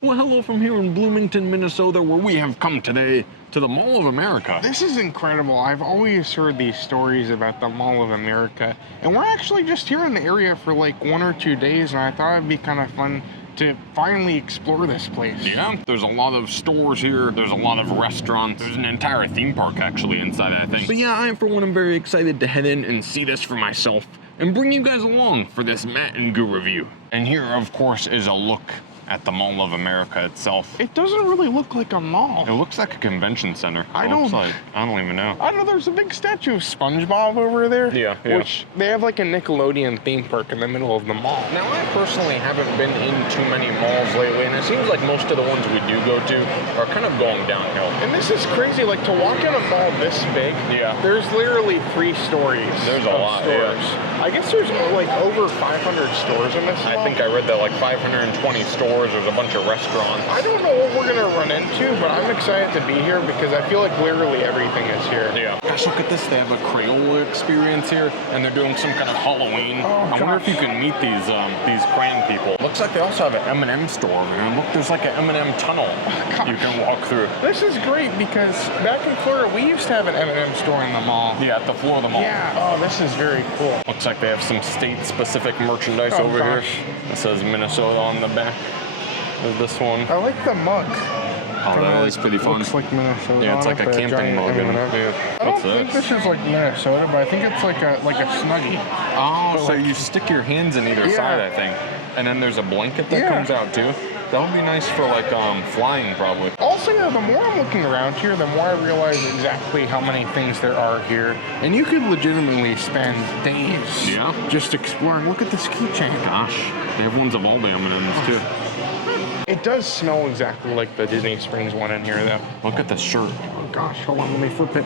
Well, hello from here in Bloomington, Minnesota, where we have come today to the Mall of America. This is incredible. I've always heard these stories about the Mall of America, and we're actually just here in the area for like 1 or 2 days, and I thought it'd be kind of fun to finally explore this place. Yeah, there's a lot of stores here, there's a lot of restaurants, there's an entire theme park actually inside, I think. But yeah, I, for one, am very excited to head in and see this for myself and bring you guys along for this Matt and Goo review. And here, of course, is a look at the Mall of America itself. It doesn't really look like a mall. It looks like a convention center. I don't even know. I don't know, there's a big statue of SpongeBob over there. Yeah. Which, they have like a Nickelodeon theme park in the middle of the mall. Now, I personally haven't been in too many malls lately, and it seems like most of the ones we do go to are kind of going downhill. And this is crazy, like to walk in a mall this big, there's literally 3 stories. There's a lot, stores. I guess there's like over 500 stores in this mall. I think I read that like 520 stores. There's a bunch of restaurants. I don't know what we're gonna run into, but I'm excited to be here because I feel like literally everything is here. Yeah. Gosh, look at this. They have a Crayola experience here, and they're doing some kind of Halloween. I wonder if you can meet these crayon people. Looks like they also have an M&M store over here. And look, there's like an M&M tunnel you can walk through. This is great because back in Florida, we used to have an M&M store in the mall. Yeah, at the floor of the mall. Yeah. Oh, this is very cool. Looks like they have some state-specific merchandise over here. It says Minnesota on the back. There's this one. I like the mug. Oh, that is pretty fun. Looks like Minnesota. Yeah, it's like a camping mug. I don't think this is like Minnesota, but I think it's like a Snuggie. Oh, but so like, you stick your hands in either side, I think. And then there's a blanket that comes out too. That would be nice for like flying probably. Also, the more I'm looking around here, the more I realize exactly how many things there are here. And you could legitimately spend days just exploring. Look at this keychain. Gosh, they have ones of all the M&Ms too. It does smell exactly like the Disney Springs one in here though. Look at the shirt. Oh gosh, hold on, let me flip it.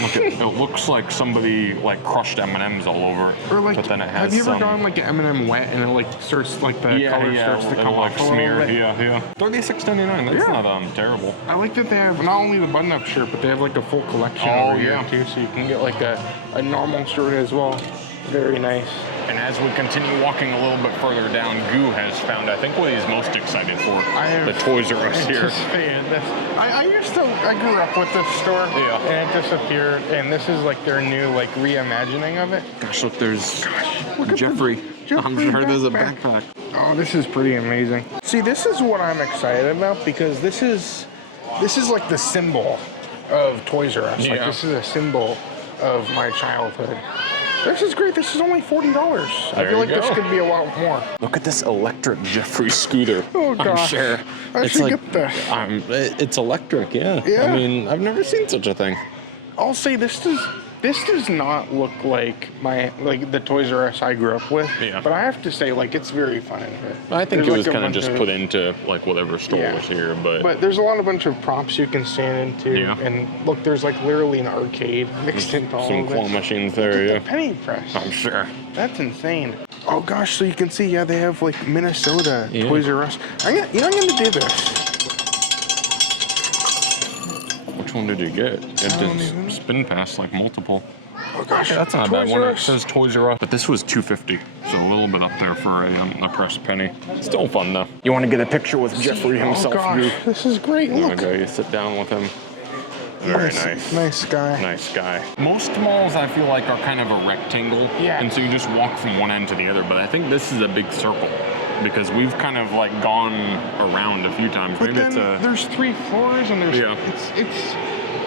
Look at, it looks like somebody like crushed M&Ms all over. Or like, but then it has have you ever gone like an M&M wet and it like starts like the color starts to come off smear. Yeah. $36.99. That's not terrible. I like that they have not only the button-up shirt, but they have like a full collection over here too, so you can get like a normal shirt as well. Very nice. And as we continue walking a little bit further down, Goo has found, I think, what he's most excited for. The Toys R Us here. I grew up with this store. Yeah. And it disappeared. And this is like their new like reimagining of it. Gosh, look, there's Jeffrey. I'm sure there's a backpack. Oh, this is pretty amazing. See, this is what I'm excited about because this is like the symbol of Toys R Us. Like this is a symbol of my childhood. This is great. This is only $40. I feel like this could be a lot more. Look at this electric Jeffrey scooter. Oh gosh. I'm sure. I should get this. It's electric, yeah. I mean, I've never seen such a thing. I'll say this does not look like the Toys R Us I grew up with. Yeah. But I have to say, like, it's very fun in here. I think it was kind of just put into like whatever store was here, but there's a bunch of props you can stand into. Yeah. And look, there's like literally an arcade mixed into all of it. Some claw machines there, The penny press. I'm sure. That's insane. Oh gosh, so you can see, they have like Minnesota Toys R Us. I'm gonna do this. Which one did you get? It did spin past like multiple. Oh gosh, that's not a bad one. It says Toys R Us, but this was $2.50, so a little bit up there for a pressed penny. Still fun though. You want to get a picture with Jeffrey himself? Oh gosh, this is great. Look. There we go. You sit down with him. Very nice. Nice guy. Nice guy. Most malls, I feel like, are kind of a rectangle. Yeah. And so you just walk from one end to the other. But I think this is a big circle because we've kind of like gone around a few times. But then there's 3 floors and there's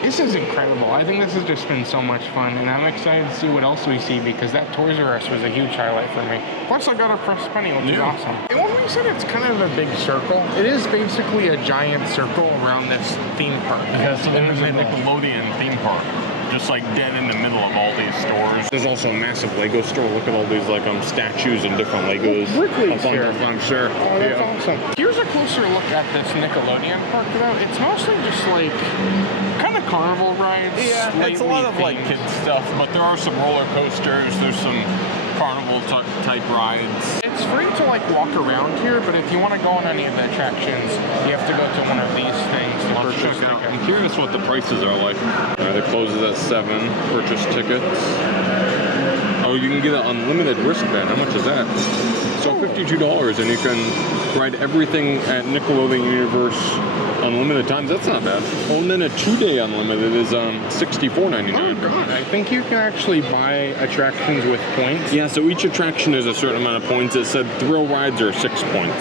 this is incredible. I think this has just been so much fun, and I'm excited to see what else we see because that Toys R Us was a huge highlight for me. Plus, I got a pressed penny, which is awesome. And when we said it's kind of a big circle, it is basically a giant circle around this theme park. Yeah, so there's a Nickelodeon theme park, just like dead in the middle of all these stores. There's also a massive Lego store. Look at all these like statues and different Legos. Brickley's here. I'm sure. Oh, that's awesome. Here's a closer look at this Nickelodeon park though. It's mostly just like kind of carnival rides. Yeah, it's a lot of like kids stuff, but there are some roller coasters. There's some carnival type rides. It's free to like walk around here, but if you want to go on any of the attractions, you have to go to one of these things to purchase tickets. I'm curious what the prices are like. It closes at 7. Purchase tickets. Oh, you can get an unlimited wristband. How much is that? So $52, and you can ride everything at Nickelodeon Universe unlimited times. That's not bad. Oh, and then a 2-day unlimited is $64.99. Oh god, I think you can actually buy attractions with points. Yeah, so each attraction is a certain amount of points. It said thrill rides are 6 points.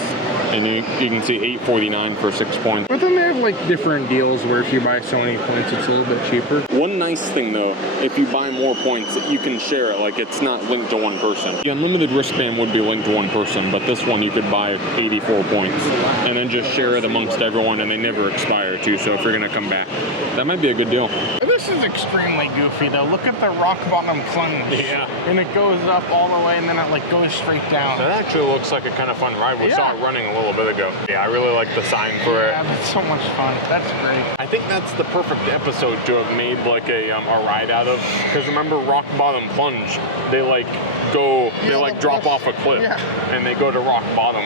And you can see $8.49 for 6 points. But then they have like different deals where if you buy so many points, it's a little bit cheaper. One nice thing though, if you buy more points, you can share it. Like it's not linked to one person. The unlimited wristband would be linked to one person, but this one you could buy 84 points and then just share it amongst everyone, and they never expire too. So if you're gonna come back, that might be a good deal. This is extremely goofy though. Look at the rock bottom plunge. Yeah. And it goes up all the way and then it like goes straight down. That actually looks like a kind of fun ride. We saw it running a little bit ago. Yeah, I really like the sign for it. Yeah, that's so much fun. That's great. I think that's the perfect episode to have made like a ride out of. Because remember rock bottom plunge, they like go, they like drop off a cliff and they go to rock bottom.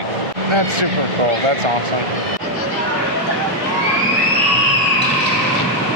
That's super cool. That's awesome.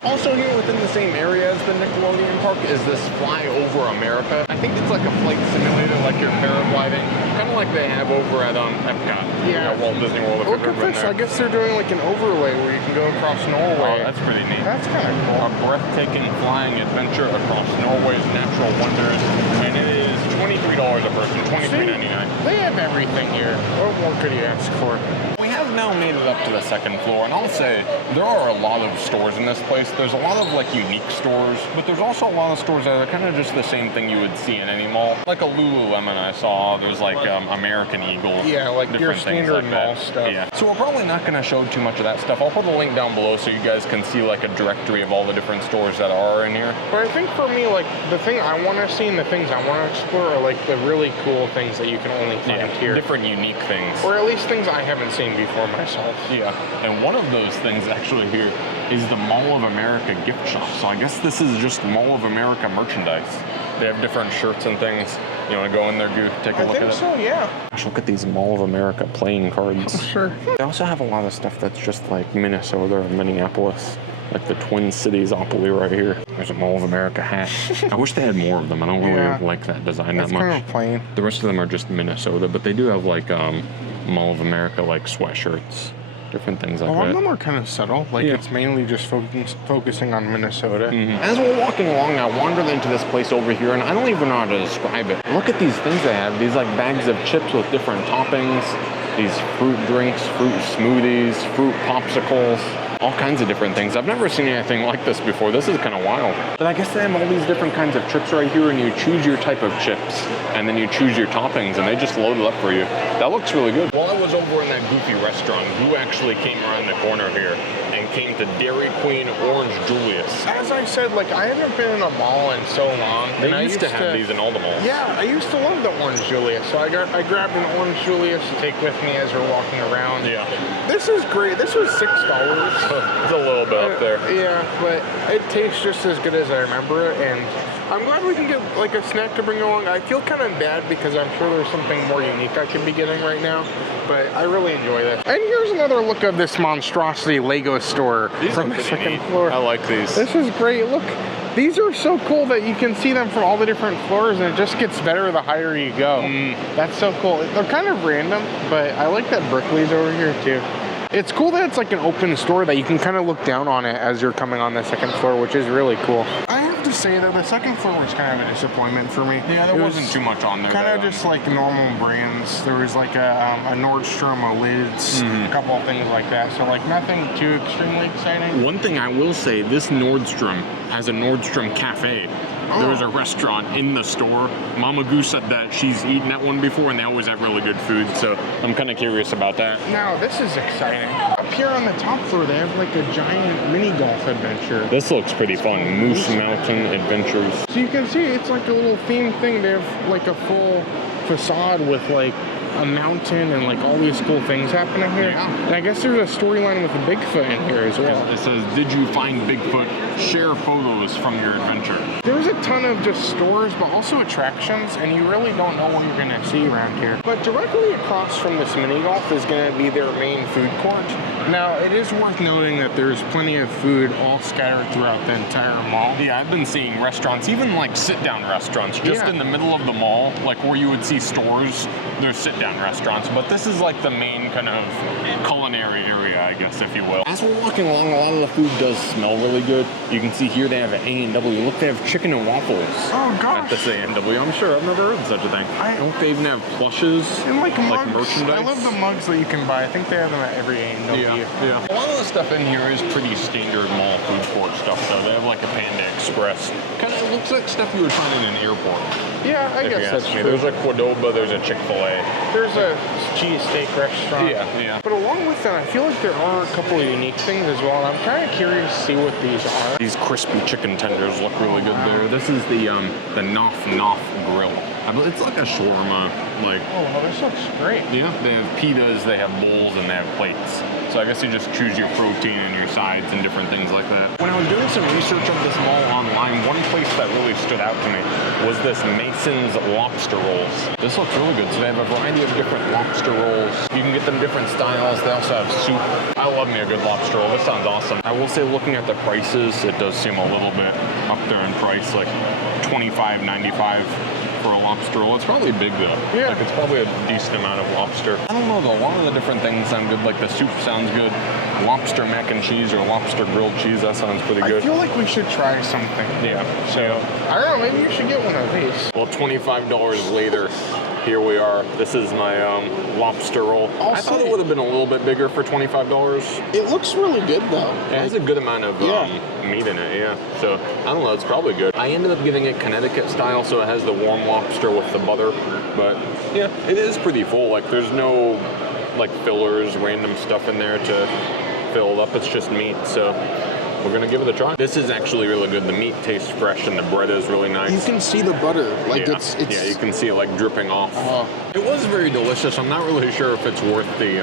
Also here within the same area as the Nickelodeon Park is this Fly Over America. I think it's like a flight simulator, like you're paragliding, kind of like they have over at Epcot. Yeah. At Walt Disney World. Look at this. I guess they're doing like an overlay where you can go across Norway. Oh, that's pretty neat. That's kind of cool. A breathtaking flying adventure across Norway's natural wonders, and it is $23 a person, $23.99. They have everything here. What more could you ask for? We have now made it up to the second floor, and I'll say there are a lot of stores in this place. There's a lot of like unique stores, but there's also a lot of stores that are kind of just the same thing you would see in any mall. Like a Lululemon I saw, there's like American Eagle. Yeah, like your standard mall stuff. Yeah. So we're probably not going to show too much of that stuff. I'll put a link down below so you guys can see like a directory of all the different stores that are in here. But I think for me, like the thing I want to see and the things I want to explore are like the really cool things that you can only find here. Different unique things. Or at least things I haven't seen before myself. Yeah, and one of those things actually here is the Mall of America gift shop. So I guess this is just Mall of America merchandise. They have different shirts and things. You want to go in there, take a look at it? I think so, yeah. Gosh, look at these Mall of America playing cards. Sure. They also have a lot of stuff that's just like Minnesota or Minneapolis. Like the Twin Cities-opoly right here. There's a Mall of America hat. I wish they had more of them. I don't really like that design that much. It's kind of plain. The rest of them are just Minnesota, but they do have like Mall of America like sweatshirts, different things like that. A lot of them are kind of subtle. Like it's mainly just focusing on Minnesota. As we're walking along, I wandered into this place over here, and I don't even know how to describe it. Look at these things they have. These like bags of chips with different toppings. These fruit drinks, fruit smoothies, fruit popsicles. All kinds of different things. I've never seen anything like this before. This is kind of wild. But I guess they have all these different kinds of chips right here, and you choose your type of chips, and then you choose your toppings, and they just load it up for you. That looks really good. While I was over in that goofy restaurant, Boo actually came around the corner here and came to Dairy Queen Orange Julius. As I said, like I haven't been in a mall in so long. They used to have these in all the malls. Yeah, I used to love the Orange Julius. So I grabbed an Orange Julius to take with me as we're walking around. Yeah. This is great. This was $6. It's a little bit up there. Yeah, but it tastes just as good as I remember it, and I'm glad we can get like a snack to bring along. I feel kind of bad because I'm sure there's something more unique I could be getting right now, but I really enjoy this. And here's another look of this monstrosity Lego store from the second floor. I like these. This is great. Look, these are so cool that you can see them from all the different floors, and it just gets better the higher you go. That's so cool. They're kind of random, but I like that Berkeley's over here too. It's cool that it's like an open store that you can kind of look down on it as you're coming on the second floor, which is really cool. I have to say that the second floor was kind of a disappointment for me. Yeah, there wasn't too much on there. Kind of just like normal brands. There was like a Nordstrom, a Lids, a couple of things like that. So like nothing too extremely exciting. One thing I will say, this Nordstrom has a Nordstrom Cafe. There was a restaurant in the store. Mama Goose said that she's eaten at one before, and they always have really good food, so I'm kind of curious about that. Now, this is exciting. Up here on the top floor, they have like a giant mini golf adventure. This looks pretty fun. Moose Mountain Adventures. So you can see it's like a little themed thing. They have like a full facade with like a mountain and like all these cool things happening here. Yeah. And I guess there's a storyline with a Bigfoot in here as well. It says, did you find Bigfoot? Share photos from your adventure. There's a ton of just stores, but also attractions, and you really don't know what you're gonna see around here. But directly across from this mini golf is gonna be their main food court. Now, it is worth noting that there's plenty of food all scattered throughout the entire mall. Yeah, I've been seeing restaurants, even like sit-down restaurants, just in the middle of the mall, like where you would see stores, there's sit-down restaurants, but this is like the main kind of culinary area, I guess, if you will. As we're walking along, a lot of the food does smell really good. You can see here they have an A&W. Look, they have chicken and waffles. Oh, gosh. At this A&W. I'm sure I've never heard of such a thing. Don't they even have plushes? And like mugs. Merchandise? I love the mugs that you can buy. I think they have them at every A&W. Yeah. A lot of the stuff in here is pretty standard mall food court stuff, though. They have like a Panda Express. Kind of looks like stuff you would find in an airport. Yeah, I guess that's true. There's a Qdoba, there's a Chick-fil-A. There's a cheesesteak restaurant. Yeah. But along with that, I feel like there are a couple of unique things as well. And I'm kind of curious to see what these are. These crispy chicken tenders look really good there. This is the Nof Nof grill. It's like a shawarma, like. Oh, well, this looks great. Yeah, they have pitas, they have bowls, and they have plates. So I guess you just choose your protein and your sides and different things like that. When I was doing some research of this mall online, one place that really stood out to me was this Masons Lobster Rolls. This looks really good. So they have a variety of different lobster rolls. You can get them different styles. They also have soup. I love me a good lobster roll. This sounds awesome. I will say, looking at the prices, it does seem a little bit up there in price, like $25.95. for a lobster roll. It's probably big though. Yeah. Like it's probably a decent amount of lobster. I don't know though, a lot of the different things sound good. Like the soup sounds good. Lobster mac and cheese or lobster grilled cheese, that sounds pretty good. I feel like we should try something. Yeah. So, I don't know, maybe you should get one of these. Well, $25 later, here we are. This is my lobster roll. I thought it would have been a little bit bigger for $25. It looks really good though. It has a good amount of meat in it, yeah. So, I don't know, it's probably good. I ended up giving it Connecticut style, so it has the warm lobster with the butter. But, yeah, it is pretty full. Like, there's no, like, fillers, random stuff in there to fill it up. It's just meat, so we're gonna give it a try. This is actually really good. The meat tastes fresh and the bread is really nice. You can see the butter. Like it's yeah, you can see it like dripping off. It was very delicious. I'm not really sure if it's worth the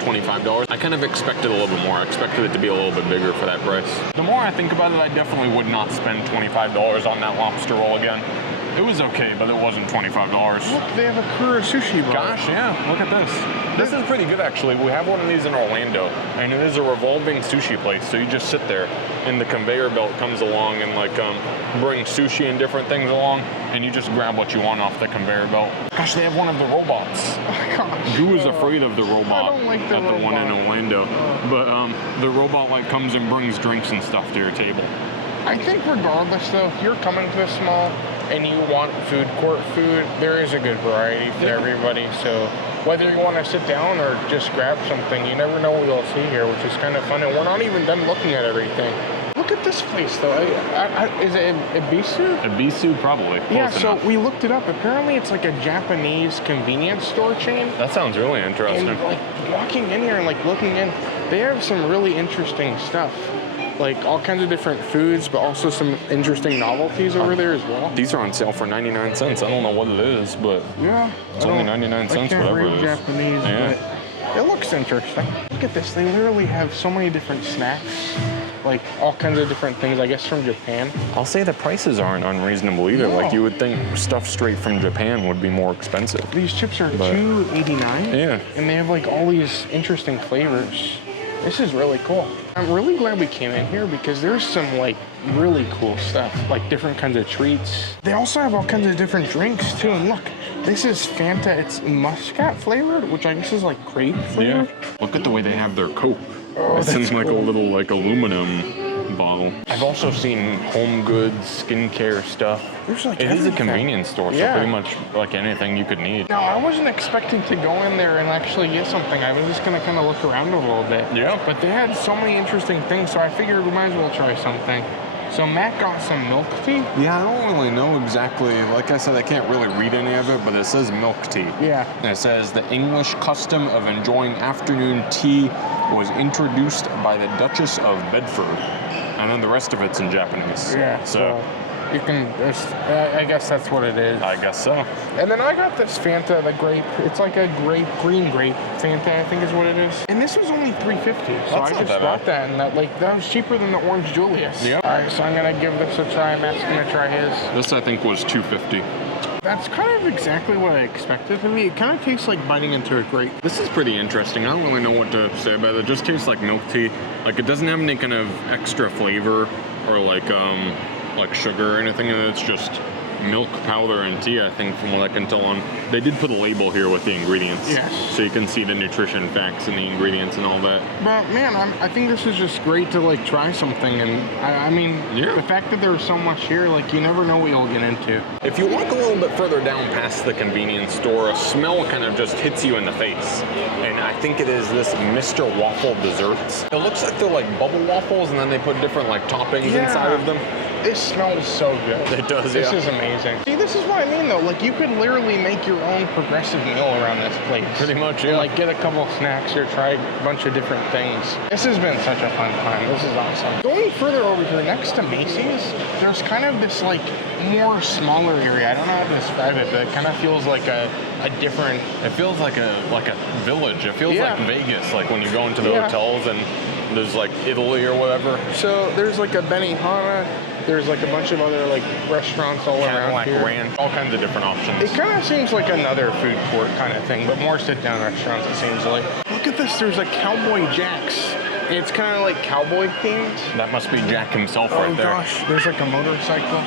$25. I kind of expected a little bit more. I expected it to be a little bit bigger for that price. The more I think about it, I definitely would not spend $25 on that lobster roll again. It was okay, but it wasn't $25. Look, they have a Kura sushi bar. Gosh, yeah, look at this. This is pretty good, actually. We have one of these in Orlando, and it is a revolving sushi place. So you just sit there, and the conveyor belt comes along and like brings sushi and different things along, and you just grab what you want off the conveyor belt. Gosh, they have one of the robots. Oh my gosh. Drew is afraid of the robot. I don't like the robot. The one in Orlando. But the robot like comes and brings drinks and stuff to your table. I think regardless though, if you're coming to this mall and you want food court food, there is a good variety for everybody. So whether you want to sit down or just grab something, you never know what you'll see here, which is kind of fun. And we're not even done looking at everything. Look at this place though. Is it Ebisu? Ebisu, probably. Yeah, so we looked it up. Apparently it's like a Japanese convenience store chain. That sounds really interesting. And like walking in here and like looking in, they have some really interesting stuff. Like all kinds of different foods, but also some interesting novelties over there as well. These are on sale for 99 cents. I don't know what it is, but yeah, it's only 99 cents, whatever it is. Japanese, but it looks interesting. Look at this. They literally have so many different snacks, like all kinds of different things, I guess, from Japan. I'll say the prices aren't unreasonable either. No. Like you would think stuff straight from Japan would be more expensive. These chips are $2.89. Yeah. And they have like all these interesting flavors. This is really cool. I'm really glad we came in here because there's some like really cool stuff, like different kinds of treats. They also have all kinds of different drinks too. And look, this is Fanta. It's muscat flavored, which I guess is like grape flavored. Yeah. Look at the way they have their Coke. Oh, it seems like a little like aluminum bottle. I've also seen home goods, skincare stuff. There's like it is a convenience store, so pretty much like anything you could need. No, I wasn't expecting to go in there and actually get something. I was just gonna kind of look around a little bit. Yeah. But they had so many interesting things, so I figured we might as well try something. So Matt got some milk tea. Yeah, I don't really know exactly. Like I said, I can't really read any of it, but it says milk tea. Yeah. And it says the English custom of enjoying afternoon tea was introduced by the Duchess of Bedford. And then the rest of it's in Japanese. Yeah. So You can just, I guess that's what it is. I guess so. And then I got this Fanta, the grape. It's like a green grape Fanta, I think is what it is. And this was only $3.50, so I just bought that, and that was cheaper than the Orange Julius. Yeah. All right, so I'm gonna give this a try. Matt's gonna try his. This I think was $2.50. That's kind of exactly what I expected to be. It kind of tastes like biting into a grape. This is pretty interesting. I don't really know what to say about it. It just tastes like milk tea. Like it doesn't have any kind of extra flavor or like sugar or anything in it. It's just milk powder and tea, I think, from what I can tell on. They did put a label here with the ingredients. Yes. So you can see the nutrition facts and the ingredients and all that. But man, I think this is just great to like try something, and I mean, the fact that there's so much here, like you never know what you'll get into. If you walk a little bit further down past the convenience store, a smell kind of just hits you in the face. And I think it is this Mr. Waffle Desserts. It looks like they're like bubble waffles, and then they put different like toppings inside of them. This smells so good. It does, This is amazing. See, this is what I mean, though. Like, you could literally make your own progressive meal around this place. Pretty much, yeah. And, like, get a couple snacks or try a bunch of different things. This has been such a fun time. This is awesome. Going further over here, next to Macy's, there's kind of this, like, more smaller area. I don't know how to describe it, but it kind of feels like a different... It feels like a village. It feels like Vegas, like when you go into the hotels and there's, like, Italy or whatever. So, there's, like, a Benihana. There's like a bunch of other like restaurants all around here. Ranch, all kinds of different options. It kind of seems like another food court kind of thing, but more sit-down restaurants, it seems like. Look at this, there's a Cowboy Jack's. It's kind of like cowboy themed. That must be Jack himself right there. Oh gosh, there's like a motorcycle.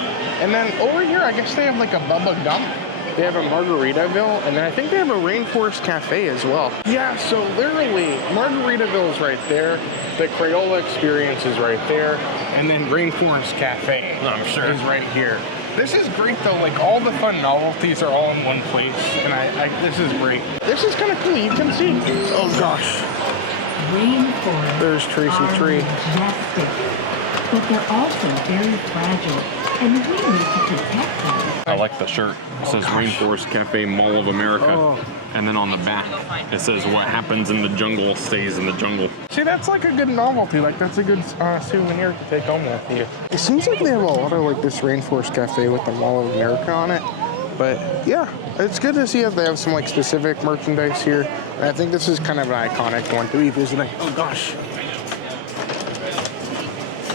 And then over here, I guess they have like a Bubba Gump. They have a Margaritaville, and then I think they have a Rainforest Cafe as well. Yeah, so literally, Margaritaville is right there. The Crayola Experience is right there. And then Rainforest Cafe, I'm sure, is right here. This is great though, like all the fun novelties are all in one place, and this is great. This is kind of cool, you can see. Oh gosh. Rainforests There's Tracy Tree. Majestic, but they're also very fragile, and we need to protect them. I like the shirt. It says Rainforest Cafe, Mall of America. Oh. And then on the back, it says what happens in the jungle stays in the jungle. See, that's like a good novelty. Like, that's a good souvenir to take home with you. It seems like they have a lot of, like, this Rainforest Cafe with the Mall of America on it. But, yeah, it's good to see that they have some, like, specific merchandise here. And I think this is kind of an iconic one to be visiting. Oh, gosh.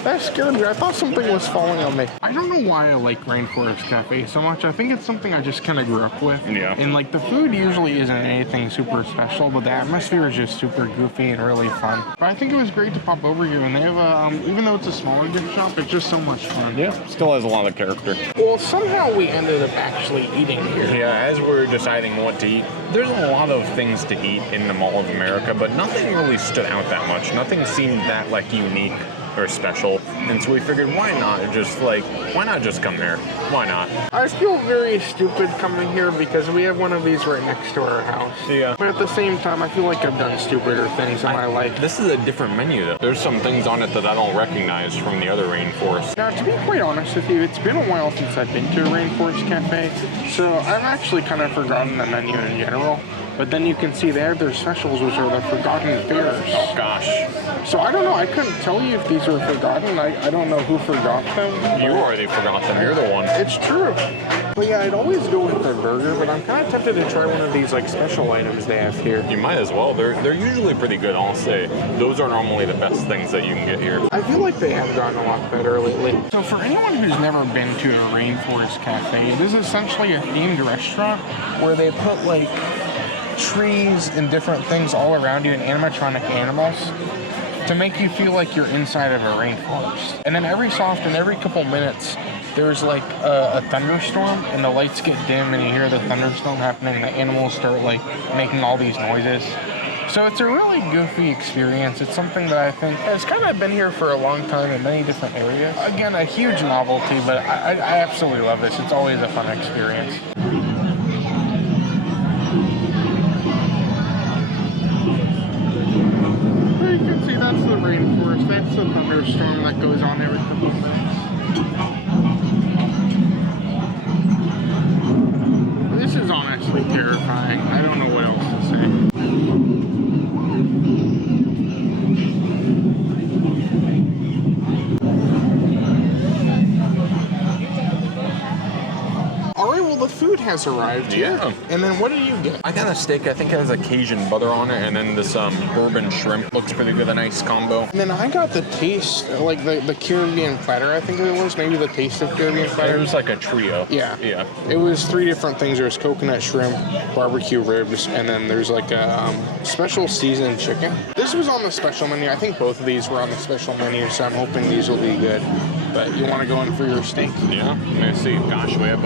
That scared me. I thought something was falling on me. I don't know why I like Rainforest Cafe so much. I think it's something I just kind of grew up with. Yeah. And like the food usually isn't anything super special, but the atmosphere is just super goofy and really fun. But I think it was great to pop over here, and they have even though it's a smaller gift shop, it's just so much fun. Yeah, still has a lot of character. Well, somehow we ended up actually eating here. Yeah, as we were deciding what to eat, there's a lot of things to eat in the Mall of America, but nothing really stood out that much. Nothing seemed that like unique or special, and so we figured why not just come here? Why not? I feel very stupid coming here because we have one of these right next to our house. Yeah. But at the same time, I feel like I've done stupider things in my life. This is a different menu though. There's some things on it that I don't recognize from the other Rainforest. Now, to be quite honest with you, it's been a while since I've been to a Rainforest Cafe, so I've actually kind of forgotten the menu in general. But then you can see they have their specials, which are the Forgotten Fares. Oh gosh. So I don't know, I couldn't tell you if these were forgotten. I don't know who forgot them. You already forgot them, you're the one. It's true. But yeah, I'd always go with their burger, but I'm kind of tempted to try one of these like special items they have here. You might as well. They're usually pretty good, I'll say. Those are normally the best things that you can get here. I feel like they have gotten a lot better lately. So for anyone who's never been to a Rainforest Cafe, this is essentially a themed restaurant where they put like trees and different things all around you and animatronic animals to make you feel like you're inside of a rainforest. And then every so often, every couple minutes, there's like a thunderstorm and the lights get dim and you hear the thunderstorm happening and the animals start like making all these noises. So it's a really goofy experience. It's something that I think has kind of been here for a long time in many different areas. Again, a huge novelty, but I absolutely love this. It's always a fun experience. You can see that's the rainforest. That's the thunderstorm that goes on every couple of minutes. This is honestly terrifying. I don't know what else to say. has arrived here. Yeah. And then what did you get? I got a steak, I think it has a Cajun butter on it, and then this bourbon shrimp looks pretty good, a nice combo. And then I got the taste, like the Caribbean platter, I think it was. Maybe the taste of Caribbean platter. It was like a trio. Yeah. Yeah. It was 3 different things. There's coconut shrimp, barbecue ribs, and then there's like a special seasoned chicken. This was on the special menu. I think both of these were on the special menu, so I'm hoping these will be good. But you want to go in for your steak? Yeah. Let me see. Gosh, we have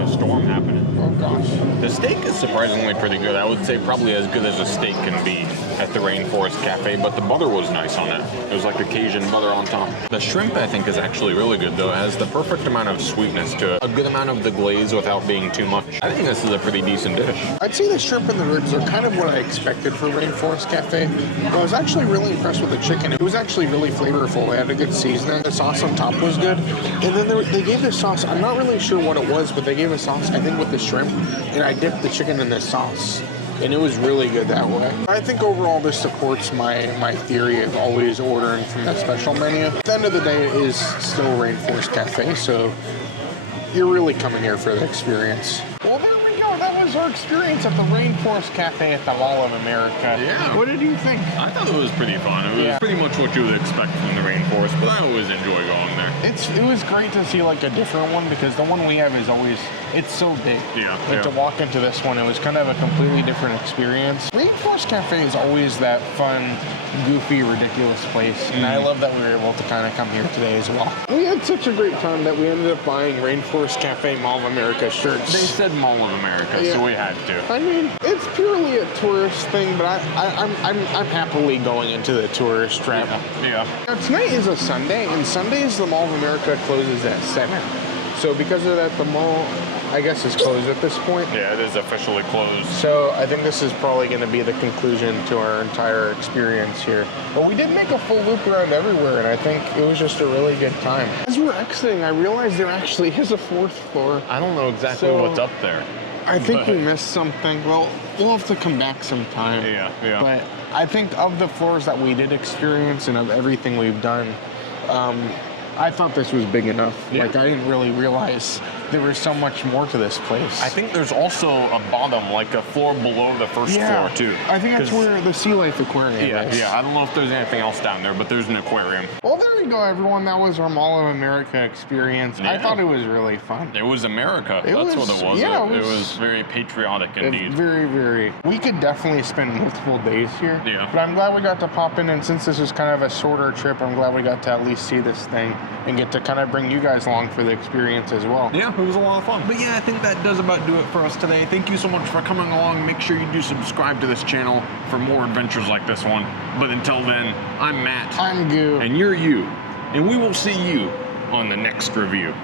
a storm happening. Oh gosh. The steak is surprisingly pretty good. I would say probably as good as a steak can be at the Rainforest Cafe, but the butter was nice on it. It was like a Cajun butter on top. The shrimp, I think, is actually really good, though. It has the perfect amount of sweetness to it. A good amount of the glaze without being too much. I think this is a pretty decent dish. I'd say the shrimp and the ribs are kind of what I expected for Rainforest Cafe. I was actually really impressed with the chicken. It was actually really flavorful. They had a good seasoning. The sauce on top was good. And then they gave this sauce, I'm not really sure what it was, but they gave a sauce, I think, with the shrimp. And I dipped the chicken in this sauce. And it was really good that way. I think overall this supports my theory of always ordering from the special menu. At the end of the day, it is still Rainforest Cafe, so you're really coming here for the experience. Well, there we go. That was our experience at the Rainforest Cafe at the Mall of America. Yeah. What did you think? I thought it was pretty fun. It was pretty much what you would expect from the Rainforest, but I always enjoy going there. It was great to see like a different one because the one we have is always, it's so big. Yeah. But to walk into this one, it was kind of a completely different experience. Rainforest Cafe is always that fun, goofy, ridiculous place. And I love that we were able to kind of come here today as well. We had such a great time that we ended up buying Rainforest Cafe Mall of America shirts. They said Mall of America, so we had to. I mean, it's purely a tourist thing, but I'm happily going into the tourist trap. Yeah. Now, tonight is a Sunday, and Sundays the Mall of America closes at 7. So because of that, the mall, I guess, is closed at this point. Yeah, it is officially closed. So I think this is probably going to be the conclusion to our entire experience here. But we did make a full loop around everywhere, and I think it was just a really good time. As we're exiting, I realized there actually is a 4th floor. I don't know exactly what's up there. I think we missed something. Well, we'll have to come back sometime. Yeah. But I think of the floors that we did experience and of everything we've done, I thought this was big enough. Yeah. Like, I didn't really realize there was so much more to this place. I think there's also a bottom, like a floor below the first floor, too. I think that's where the Sea Life Aquarium is. Yeah, I don't know if there's anything else down there, but there's an aquarium. Well, there we go, everyone. That was our Mall of America experience. I thought it was really fun. It was America. That's what it was. Yeah, it was very patriotic indeed. Very, very. We could definitely spend multiple days here. Yeah. But I'm glad we got to pop in, and since this is kind of a shorter trip, I'm glad we got to at least see this thing and get to kind of bring you guys along for the experience as well. Yeah, it was a lot of fun. But yeah, I think that does about do it for us today. Thank you so much for coming along. Make sure you do subscribe to this channel for more adventures like this one. But until then, I'm Matt. I'm Goo. And you're you. And we will see you on the next review.